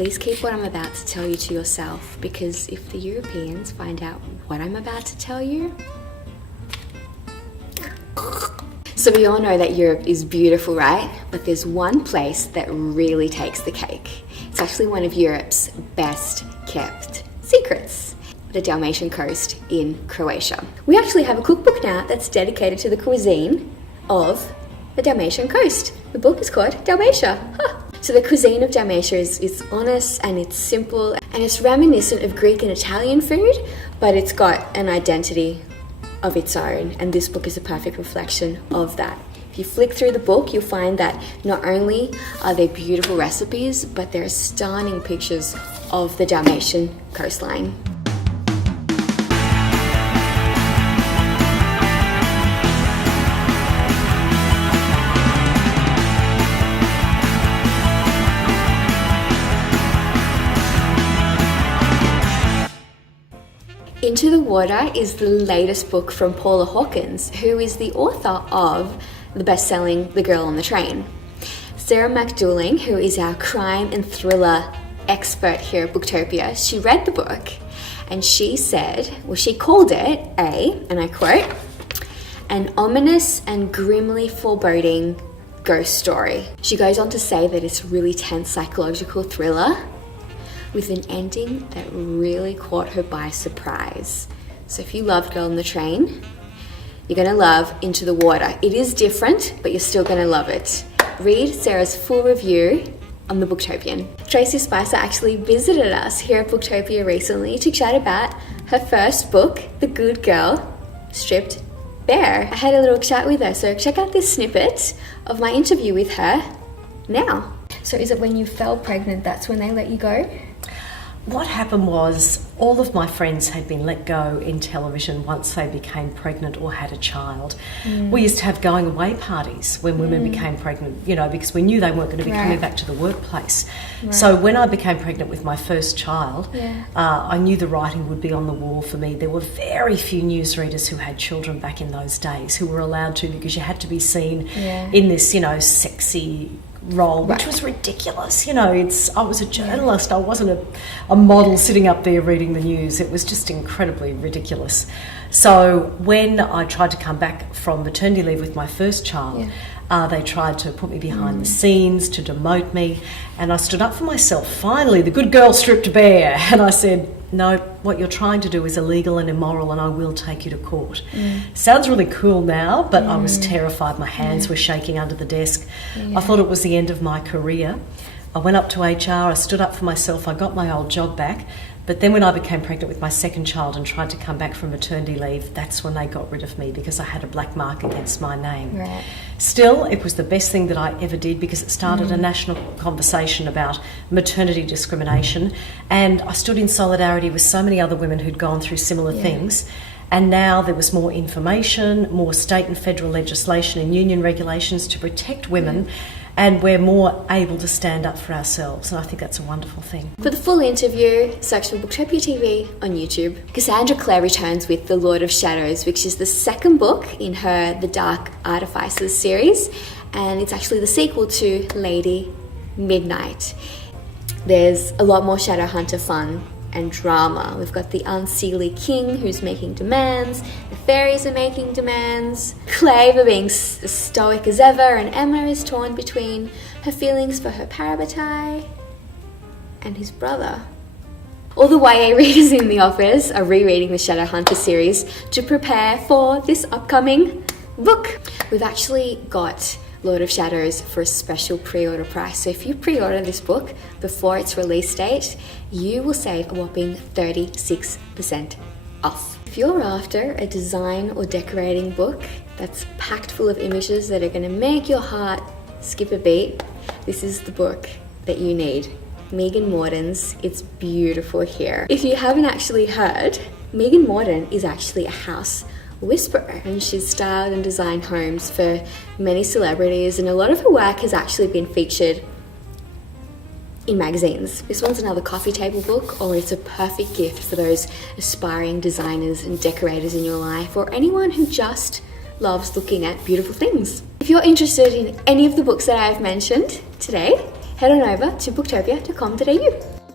Please keep what I'm about to tell you to yourself, because if the Europeans find out what I'm about to tell you... So we all know that Europe is beautiful, right? But there's one place that really takes the cake. It's actually one of Europe's best kept secrets. The Dalmatian Coast in Croatia. We actually have a cookbook now that's dedicated to the cuisine of the Dalmatian Coast. The book is called Dalmatia. Huh. So the cuisine of Dalmatia is honest and it's simple and it's reminiscent of Greek and Italian food, but it's got an identity of its own, and this book is a perfect reflection of that. If you flick through the book, you'll find that not only are there beautiful recipes, but there are stunning pictures of the Dalmatian coastline. Into the Water is the latest book from Paula Hawkins, who is the author of the best-selling The Girl on the Train. Sarah McDouling, who is our crime and thriller expert here at Booktopia, she read the book and she said, well, she called it and I quote, an ominous and grimly foreboding ghost story. She goes on to say that it's a really tense psychological thriller with an ending that really caught her by surprise. So if you loved Girl on the Train, you're gonna love Into the Water. It is different, but you're still gonna love it. Read Sarah's full review on the Booktopian. Tracy Spicer actually visited us here at Booktopia recently to chat about her first book, The Good Girl, Stripped Bare. I had a little chat with her, so check out this snippet of my interview with her now. So is it when you fell pregnant, that's when they let you go? What happened was all of my friends had been let go in television once they became pregnant or had a child. We used to have going away parties when women became pregnant, you know, because we knew they weren't going to be coming back to the workplace. So when I became pregnant with my first child, I knew the writing would be on the wall for me. There were very few newsreaders who had children back in those days who were allowed to, because you had to be seen in this, you know, sexy role, which was ridiculous. You know, I was a journalist. I wasn't a model sitting up there reading the news. It was just incredibly ridiculous. So when I tried to come back from maternity leave with my first child, they tried to put me behind the scenes, to demote me, and I stood up for myself. Finally, the good girl stripped bare, and I said, no, what you're trying to do is illegal and immoral, and I will take you to court. Sounds really cool now, but I was terrified. My hands were shaking under the desk. I thought it was the end of my career. I went up to HR, I stood up for myself, I got my old job back. But then when I became pregnant with my second child and tried to come back from maternity leave, that's when they got rid of me, because I had a black mark against my name. Still, it was the best thing that I ever did, because it started a national conversation about maternity discrimination, and I stood in solidarity with so many other women who'd gone through similar things. And now there was more information, more state and federal legislation and union regulations to protect women, and we're more able to stand up for ourselves, and I think that's a wonderful thing. For the full interview, search for Booktopia TV on YouTube. Cassandra Clare returns with The Lord of Shadows, which is the second book in her The Dark Artificers series, and it's actually the sequel to Lady Midnight. There's a lot more Shadowhunter fun and drama. We've got the unseelie king who's making demands, the fairies are making demands, Clave are being as stoic as ever, and Emma is torn between her feelings for her parabatai and his brother. All the YA readers in the office are rereading the Shadowhunter series to prepare for this upcoming book. We've actually got Lord of Shadows for a special pre-order price. So if you pre-order this book before its release date, you will save a whopping 36% off. If you're after a design or decorating book that's packed full of images that are going to make your heart skip a beat, this is the book that you need. Megan Morden's It's Beautiful Here. If you haven't actually heard, Megan Morden is actually a house whisperer, and she's styled and designed homes for many celebrities, and a lot of her work has actually been featured in magazines. This one's another coffee table book, or it's a perfect gift for those aspiring designers and decorators in your life, or anyone who just loves looking at beautiful things. If you're interested in any of the books that I've mentioned today, head on over to booktopia.com.au.